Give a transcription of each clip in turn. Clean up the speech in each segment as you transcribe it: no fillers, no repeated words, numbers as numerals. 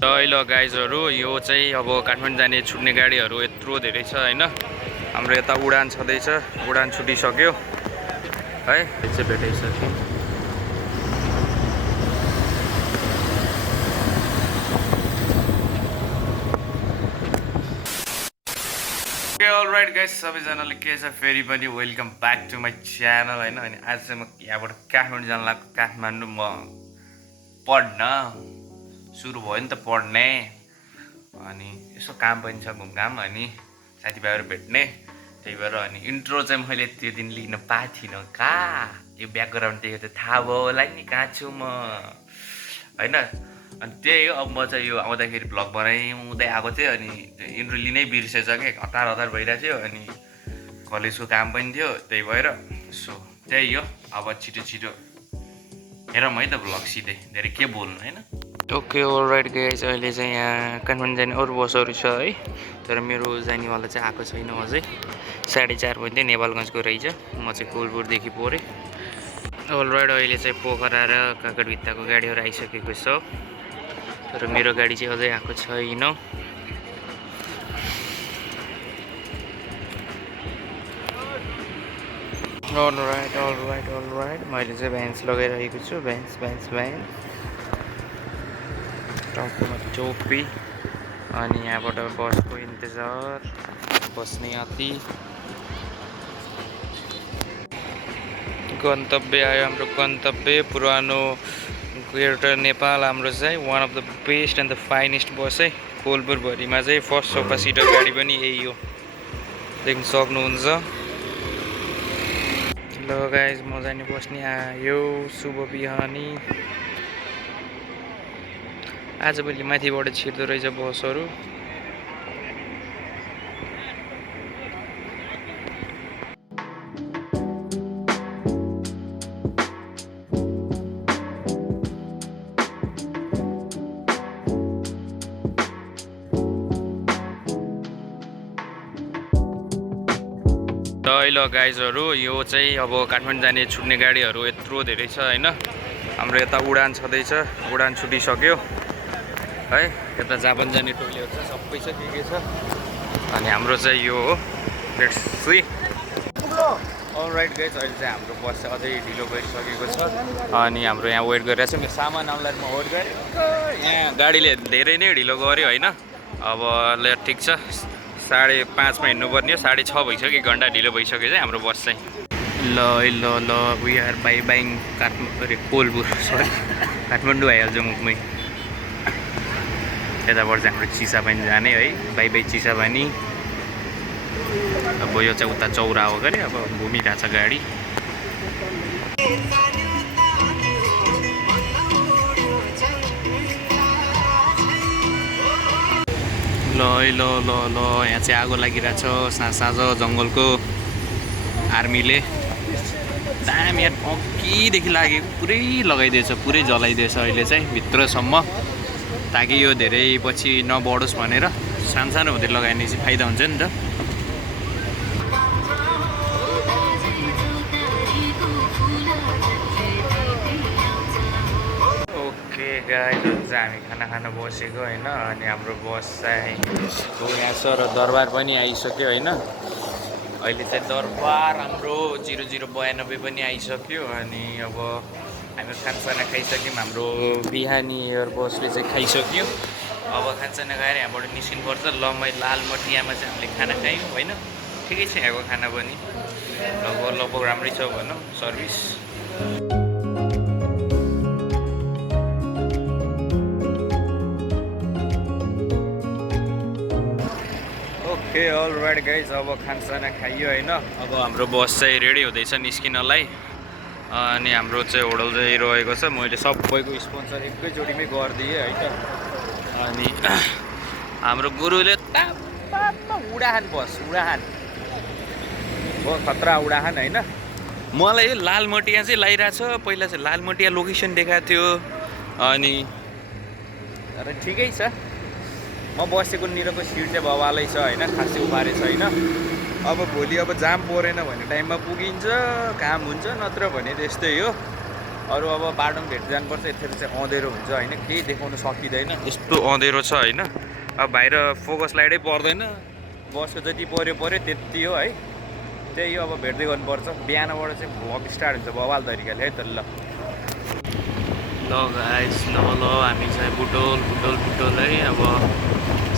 ल गाइजहरू यो चाहिँ अब काठमाडौँ जाने छुट्ने गाडीहरू यत्रो धेरै छ हैन। हाम्रो यता उडान छँदैछ, उडान छुटिसक्यो है, चाहिँ भेटाइसक्यो। अलराइट गाइस, सबैजनाले के छ फेरि पनि welcome back to my channel हैन। अनि आज चाहिँ म यहाँबाट काठमाडौँ जान लाग्यो। काठमाडौँ म पढ्न सुरु भयो नि त पढ्ने, अनि यसो काम पनि छ घुमघाम, अनि साथीभाइहरू भेट्ने, त्यही भएर अनि इन्ट्रो चाहिँ मैले त्यो दिन लिन पाएको थिइनँ। यो ब्याकग्राउन्ड देखेर त थाहा भयो होला नि कहाँ छु म होइन। अनि त्यही हो, अब म चाहिँ यो आउँदाखेरि भ्लग बनाउँदै आएको थिएँ, अनि इन्ट्रो लिनै बिर्सेछ क्या, हतार हतार भइरहेको थियो, अनि कलेजको काम पनि थियो, त्यही भएर सो त्यही हो। अब छिटो छिटो हेरौँ है त भ्लग, सिधै धेरै के बोल्नु होइन। ओके अलराइट गाइस, अहिले चाहिँ यहाँ काठमाडौँ जाने अरू बसहरू छ है, तर मेरो जानेवाला चाहिँ आएको छैन अझै। 4:30 बज्यो, नेपालगञ्जको रहेछ, म चाहिँ कोलपुरदेखि परेँ। अलराइट, अहिले चाहिँ पोखरा र काकडभित्ताको गाडीहरू आइसकेको छ, तर मेरो गाडी चाहिँ अझै आएको छैन। अलराइट, मैले चाहिँ भ्यान्स लगाइरहेको छु, भ्यान्स टाउकोमा टोपी, अनि यहाँबाट बसको इन्तजार, बस्ने अति गन्तव्य आयो। हाम्रो गन्तव्य पुरानो ग्रेटर नेपाल, हाम्रो चाहिँ one of the best and the finest बस है। कोलपुरभरिमा चाहिँ फर्स्ट सोफा सिटर गाडी पनि यही हो, देख्न सक्नुहुन्छ। ल गाइज, म जाने बस्ने आयो, शुभ बिहानी। आजभोलि माथिबाट छिर्दो रहेछ बसहरू। ल गाइजहरू, यो चाहिँ अब काठमाडौँ जाने छुट्ने गाडीहरू यत्रो धेरै छ होइन। हाम्रो यता उडान छँदैछ, उडान छुटिसक्यो है। यता जापान जाने टोलीहरू छ, सबै छ, के छ। अनि हाम्रो चाहिँ यो हो, लेट्स सी। अलराइट गाइज, अहिले चाहिँ हाम्रो बस चाहिँ अझै ढिलो भइसकेको छ, अनि हाम्रो यहाँ वेट गरिरहेको छ। मेरो सामान आउनलाई म वेट गरेँ, यहाँ गाडीले धेरै नै ढिलो गर्यो होइन। अब ल ठिक छ, 5:30मा हिँड्नुपर्ने हो, 6:30 भइसक्यो, 1 घन्टा ढिलो भइसक्यो चाहिँ हाम्रो बस चाहिँ। ल we are buying Kolpur, sorry Kathmandu आइहाल्छ मुखमै। यताबाट चाहिँ हाम्रो चिसापानी जाने है, बाई चिसापानी। अब यो चाहिँ उता चौरा हो गरे, अब घुमिरहेको छ गाडी। ल यहाँ चाहिँ आगो लागिरहेछ साँझ जङ्गलको, आर्मीले दामी यहाँ अघिदेखि लागेको पुरै लगाइदिएछ, पुरै जलाइदिएछ अहिले चाहिँ भित्रसम्म, ताकि यो धेरै पछि नबढोस् भनेर। सानो हुँदै लगायो भने चाहिँ फाइदा हुन्छ नि त। गाइजहरू चाहिँ हामी खाना खान बसेको होइन, अनि हाम्रो बस चाहिँ यहाँ छ र दरबार पनि आइसक्यो होइन। अहिले चाहिँ दरबार हाम्रो 0092 पनि आइसक्यो, अनि अब हामी खानसाना खाइसक्यौँ। हाम्रो बिहानी एयर बसले चाहिँ खाइसक्यो। अब खानसाना खाएर यहाँबाट निस्किनुपर्छ। लालमटियामा चाहिँ हामीले खाना खायौँ होइन, ठिकै छ यहाँको खाना पनि, लगभग राम्रै छ भनौँ सर्भिस। ओके अलराइट गाइज, अब खानसाना खाइयो होइन। अब हाम्रो बस चाहिँ रेडी हुँदैछ निस्किनलाई, अनि हाम्रो चाहिँ होटल चाहिँ रहेको छ। मैले सबैको स्पोन्सर एकैचोटिमै गरिदिएँ है त। अनि हाम्रो गुरुले उडान बस, उडान हो, खतरा उडान होइन। मलाई यो लालमटिया चाहिँ लगाइरहेछ, पहिला चाहिँ लालमटिया लोकेसन देखाएको थियो, अनि तर ठिकै छ। म बसेको निरको सिट चाहिँ बवालै छ होइन, खासै उभारे छैन। अब भोलि अब जाम परेन भने टाइममा पुगिन्छ, काम हुन्छ, नत्र भने त्यस्तै हो। अरू अब बाटोमा भेट्दै जानुपर्छ। यतिखेर चाहिँ अँधेरो हुन्छ होइन, केही देखाउन सकिँदैन, यस्तो अँधेरो छ होइन। अब बाहिर फोकस लाइटै पर्दैन, बसको जति पऱ्यो त्यति हो है। त्यही हो, अब भेट्दै गर्नुपर्छ। बिहानबाट चाहिँ भ्लग स्टार्ट हुन्छ बवाल तरिकाले है त। ल गाइस, ल हामी चाहिँ बुटोल है। अब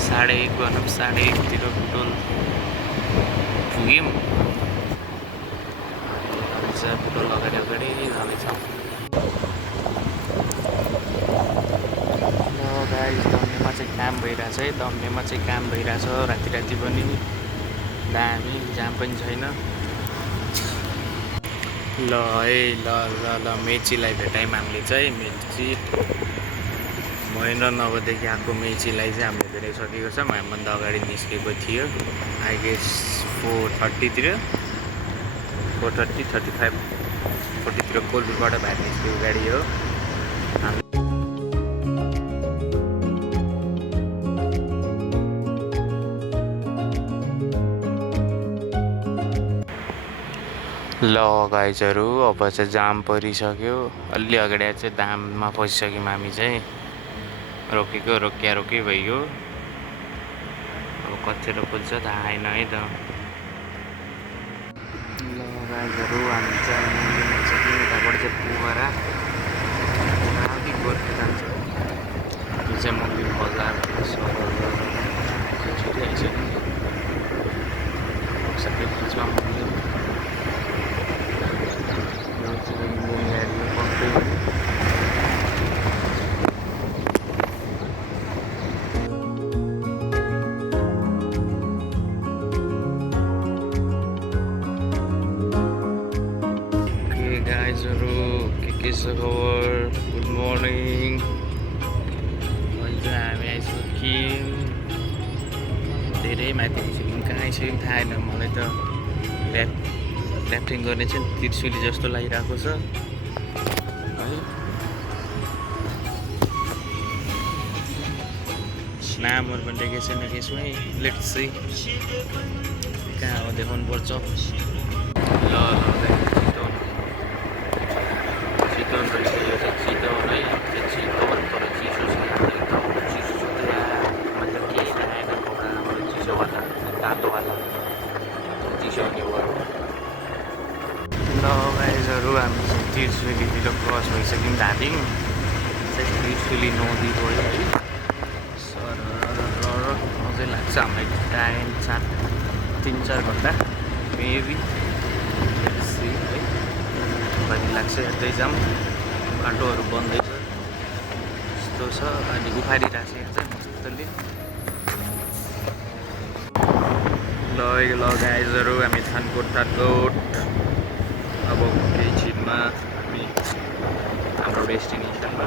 1:30 भनौँ, 1:30तिर बुटोल पुग्यौँ। हामी चाहिँ बुटोल अगाडि जाँदैछ। ल गाइस, दम्नेमा चाहिँ काम भइरहेछ है। दम्नेमा चाहिँ काम भइरहेछ राति पनि। दामी, जाम पनि छैन। ल है, ल मेचीलाई भेटायौँ हामीले चाहिँ। मेची महेन्द्र नगरदेखि आएको मेचीलाई चाहिँ हामीले भेटाइसकेको छ। हामीभन्दा अगाडि निस्केको थियो। आई गेस 4:30तिर, 4:30, 35, 40तिर कोलपुरबाट बाहिर निस्केको गाडी हो। ल गाइजहरू, अब चाहिँ जाम परिसक्यो। अलि अगाडि चाहिँ दाममा फसिसक्यौँ हामी चाहिँ। रोकी भइगयो। अब कतिखेर पुग्छ थाहा आएन है त। ल गाइजहरू, हामी चाहिँ यताबाट चाहिँ पुगेर गोर्खे जान्छ। यो चाहिँ मन्दिर बजार छिटै आइसक्यो। सबै बिचमा मन्दिर गाइजहरू, के छ खबर? Good morning. अहिले चाहिँ हामी आइसक्यौँ, धेरै माथि आइसक्यौँ। कहाँ आइसक्यौँ थाहा छैन मलाई त। ऱ्याफ्टिङ गर्ने चाहिँ त्रिशुली जस्तो लागिरहेको छ है। नामहरू पनि देखेको छैन केसमै। लेट्स सी कहाँ हो, देखाउनु पर्छ। ल चितवन रहेछ यो चाहिँ। चितवन है, चितवन तर चिसो छ। चिसो छ त मतलब केही आएन। कपडाबाट चिसोवाला, तातोवाला चिसो हुने भयो। ल गाइजहरू, हामी चाहिँ त्रिशुलीतिर क्रस भइसक्यौँ। धादिङ चाहिँ त्रिशुली नदी गयो है। सर अझै लाग्छ हामीलाई टाइम 3-4 घन्टा मेबी है। कति लाग्छ हेर्दै जाऊँ। बाटोहरू बन्दैछ यस्तो छ। अनि उखारिरहेको छ यहाँ चाहिँ मजाले। ल गाइजहरू, हामी थानकोट अब केही छिनमा हामी हाम्रो डेस्टिनेसनमा।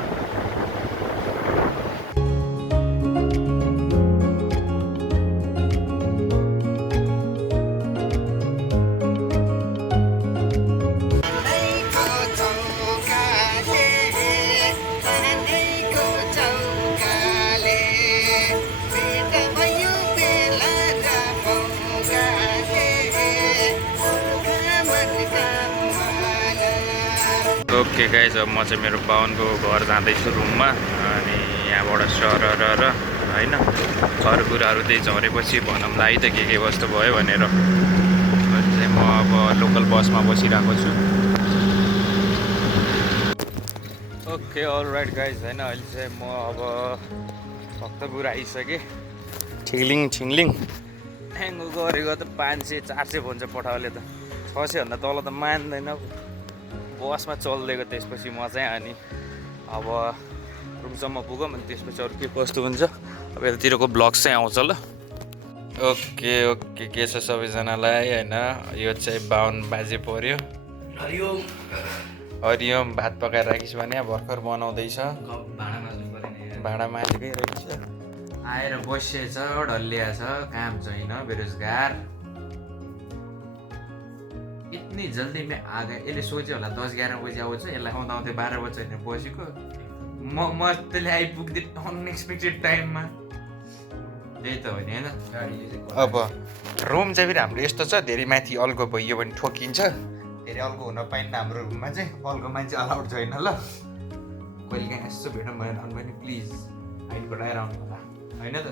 ओके गाइज, अब म चाहिँ मेरो बाउनको घर जाँदैछु रुममा। अनि यहाँबाट सरर होइन घर कुराहरू त्यही झरेपछि भनौँला है त के कस्तो भयो भनेर। चाहिँ म अब लोकल बसमा बसिरहेको छु। ओके अल राइट गाइज होइन, अहिले चाहिँ म अब भक्तपुर आइसकेँ। छिङलिङ ह्याङ्गो गरेको त 500-400 भन्छ पठाउले त। 600 भन्दा तल त मान्दैन बसमा चल्दिएको। त्यसपछि म चाहिँ अनि अब रुमसम्म पुगौँ। अनि त्यसपछि अरू के कस्तो हुन्छ अब यतातिरको ब्लग चाहिँ आउँछ ल। ओके के छ सबैजनालाई होइन। यो चाहिँ 52 बाजे पऱ्यो। हरिओम भात पकाएर राखिस् भने भर्खर बनाउँदैछ। भाँडा माझेकै रहेछ। आएर बसिएछ, ढल्लिया छ, काम छैन, बेरोजगार। इतनी जल्दी में आ गए। यसले सोच्यो होला 10-11 बजी आउँछ, यसलाई आउँदै 12 बजी होइन बसेको। म मजाले आइपुग्दै अनएक्सपेक्टेड टाइममा। त्यही त हो नि होइन। अब रुम चाहिँ फेरि हाम्रो यस्तो छ, धेरै माथि अल्गो भइयो भने ठोकिन्छ। फेरि अल्को हुन पाइन्न हाम्रो रुममा चाहिँ अल्को मान्छे अलाउड छैन ल कहिले काहीँ यसो भेटौँ भनेर भने प्लिज हाइटबाट आएर आउनु होला होइन त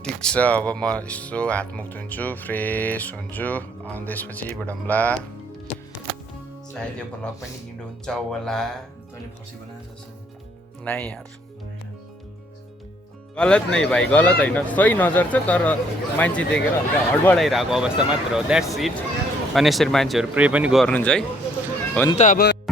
ठिक छ अब म यसो हात मुख धुन्छु फ्रेस हुन्छु अनि त्यसपछि भेटौँला सायद यो भ्लग पनि हिँड हुन्छ होला तैँले फर्सी बनाएको छ नै यार गलत नै भाइ गलत होइन सही नजर छ तर मान्छे देखेर हल्का हडबडाइरहेको अवस्था मात्र हो द्याट्स इट अनि यसरी मान्छेहरू प्रे पनि गर्नुहुन्छ है हो नि त अब